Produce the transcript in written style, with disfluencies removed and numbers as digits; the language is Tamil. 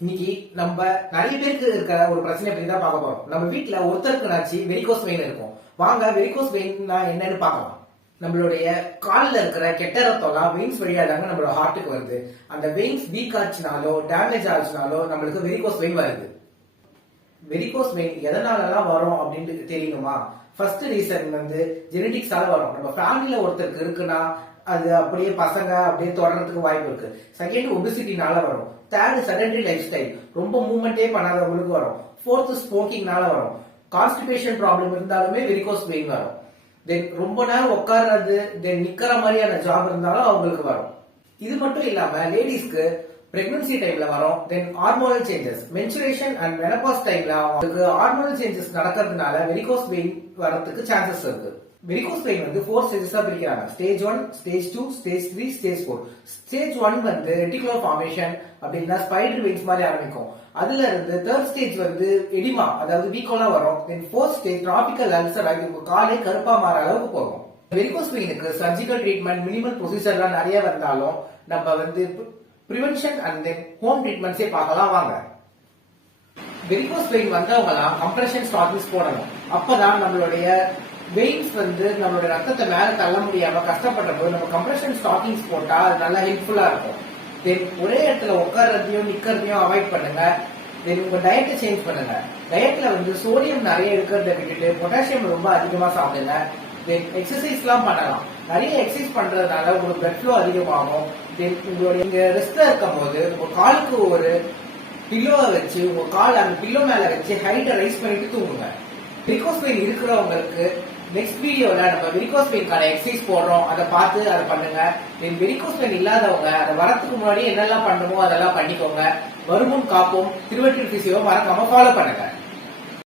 இன்னைக்கு நம்ம நிறைய பேருக்கு இருக்கிற ஒரு பிரச்சனை பத்தி தான் பார்க்க போறோம். நம்ம வீட்டுல ஒருத்தருக்கு வெரிகோஸ் வெயின் இருக்கும். வாங்க வெரிகோஸ் வெயின்னா என்னன்னு பார்க்கலாம். நம்மளுடைய காலில் இருக்கிற கெட்ட ரத்தம்லாம் வெயின்ஸ் வழியா தாங்க நம்மளோட ஹார்ட்டுக்கு வருது. அந்த வெயின்ஸ் வீக் ஆச்சுனாலோ டேமேஜ் ஆச்சுனாலோ நம்மளுக்கு வெரிகோஸ் வெயின் வருது. வெரிகோஸ் வெயின் எதனாலலாம் வரும் அப்படின்னு தெரியணுமா? ஃபர்ஸ்ட் ரீசன் ஜெனடிக்ஸால வரும். நம்ம ஃபேமிலியில ஒருத்தருக்கு இருக்குன்னா அது அப்படியே பசங்க அப்படியே தொடர்றதுக்கு வாய்ப்பு இருக்கு. செகண்ட் ஒபிசிட்டினால வரும். தேர்ட் செடென்டரி லைஃப் ஸ்டைல், ரொம்ப மூவ்மெண்டே பண்ணாதவங்களுக்கு வரும். ஃபோர்த் ஸ்மோக்கிங்னால வரும். கான்ஸ்டிபேஷன் ப்ராப்ளம் இருந்தாலுமே வெரிகோஸ் வெயின் வரும். தென் ரொம்ப நேரம் உட்கார்றது, தென் நிக்கிற மாதிரியான ஜாப் இருந்தாலும் அவங்களுக்கு வரும். இது மட்டும் இல்லாம லேடிஸ்க்கு பிரெக்னன்சி டைம்ல வரும். Then hormonal changes, menstruation and menopause டைம்ல அவங்களுக்கு ஹார்மோனல் சேஞ்சஸ் நடக்கிறதுனால வெரிகோஸ் வெயின் வரதுக்கு சான்சஸ் இருக்கு. வெரிகோஸ் வெயின் 4 ஸ்டேஜஸா பிரிக்கிறாங்க. Stage 1, stage 2, stage 3, stage 4. Stage 1 reticular formation அப்படின்னா ஸ்பைடர் வெயின்ஸ் மாதிரி ஆரம்பிக்கும். அதுல இருந்து தேர்ட் ஸ்டேஜ் எடிமா, அதாவது வீக்கோலா வரும். தென் ஃபோர்த் ஸ்டேஜ் டிராபிக்கல் அல்சர் ஆகி உங்க காலே கருப்பா மாற அளவுக்கு போகும். வெரிகோஸ் வெயினுக்கு சர்ஜிக்கல் ட்ரீட்மெண்ட், மினிமல் ப்ரொசீஜர்லாம் நிறைய வந்தாலும் நம்ம பிரிவென்ஷன் அண்ட் தென் ஹோம் ட்ரீட்மெண்ட்ஸே பார்க்கலாம் வாங்க. வெரிகோஸ் வெயின் வந்தவங்கலாம் கம்ப்ரெஷன் ஸ்டாக்கிங்ஸ் போடணும். அப்பதான் நம்மளுடைய வெயின்ஸ் நம்மளோட ரத்தத்தை மேல தள்ள முடியாம கஷ்டப்பட்ட போது நம்ம கம்ப்ரெஷன் ஸ்டாக்கிங்ஸ் போட்டா அது நல்லா ஹெல்ப்ஃபுல்லா இருக்கும். தென் ஒரே இடத்துல உட்கார்றதையும் நிக்கிறதையும் அவாய்ட் பண்ணுங்க. தென் உங்க டயட்டை சேஞ்ச் பண்ணுங்க. டயட்ல சோடியம் நிறைய இருக்கிறத விட்டுட்டு பொட்டாசியம் ரொம்ப அதிகமா சாப்பிடுங்க. தென் எக்ஸசைஸ் எல்லாம் பண்ணலாம். நிறைய எக்ஸசைஸ் பண்றதுனால உங்களுக்கு பிளட் ஃப்ளோ அதிகமாகும். தென் உங்களுடைய நீங்க ரெஸ்ட்ல இருக்கும் போது உங்க காலுக்கு ஒரு பில்லோவை வச்சு உங்க கால் அந்த பில்லோ மேல வச்சு ஹைட்டை ரைஸ் பண்ணிட்டு தூங்குங்க. வெரிகோஸ் வெயின் இருக்கிறவங்களுக்கு நெக்ஸ்ட் வீடியோல நம்ம வெரிகோஸ் வெயின்கான எக்ஸசைஸ் போடுறோம். அதை பார்த்து அதை பண்ணுங்க. வெரிகோஸ் வெயின் இல்லாதவங்க அதை வரத்துக்கு முன்னாடி என்னெல்லாம் பண்ணணுமோ அதெல்லாம் பண்ணிக்கோங்க. வருமுன் காப்போம். திருவற்றியூர் பிசியோ மறக்காம ஃபாலோ பண்ணுங்க.